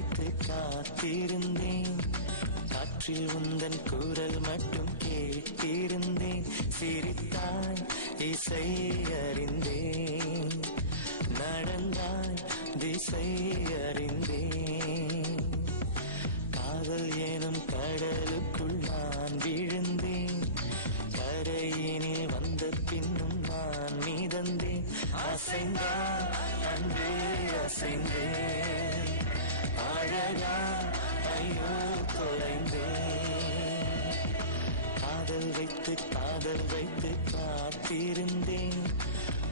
வைத்து காத்திருந்தேன். காற்றில் உந்தன் குரல் மட்டும் கேட்டிருந்தேன். சிரித்தாய் இசை அறிந்தேன், நடந்தாய் திசை அறிந்தேன். காதல் எனும் கடலுக்குள் நான் விழுந்தேன். கரையினில் வந்த பின்னும் நான் மீதந்தேன். அசைந்தான் அன்பே அசைந்தேன், அழகா ஐயோ தொலைந்தேன். காதல் வைத்து காத்திருந்தேன்.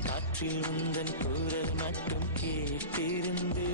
காற்றில் உந்தன் குரல் மட்டும் கேட்டிருந்தேன்.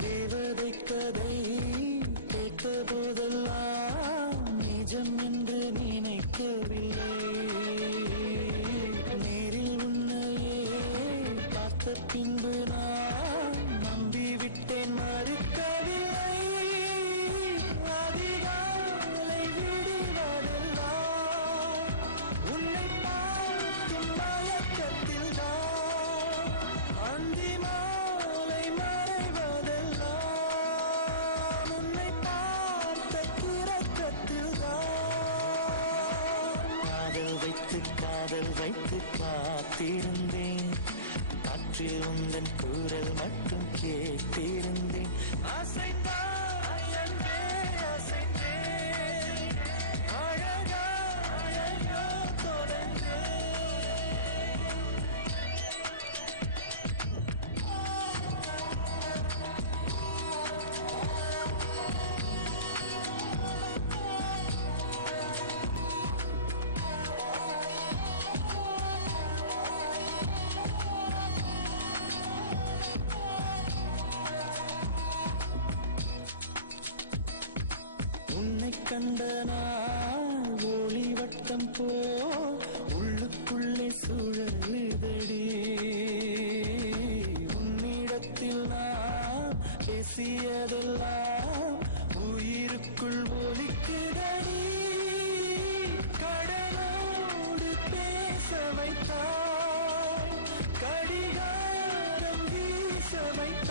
தேவதை கதை கேட்ட போதெல்லாம் நிஜம் என்று நினைக்கவில்லை. நேரில் உன்னையே பார்த்த பின்பு நான் நம்பிவிட்டேன், மறுக்கவில்லை. அதிகாலை விடுவதெல்லாம் உன்னை பார்க்கும் மயக்கத்தில் தான், அந்தி மாலை மறைவதெல்லாம் உன்னை பார்த்த கிறக்கத்தில் தான். காதல் வைத்து காத்திருந்தேன். காற்றில் உந்தன் குரல் மட்டும் கேட்டிருந்தேன். அசைந்தாய் அன்பே அசைந்தேன், அழகா ஐயோ தொலைந்தேன். உன்னை கண்ட நாள் ஒளிவட்டம் போ உள்ளுக்குள்ளே சுழலுதடி. உன்னிடத்தில் நான் பேசியதெல்லாம் உயிருக்குள் ஒலிக்குதடி. கடலோடு பேச வைத்தாய், கடிகாரம் வீச வைத்தாய்.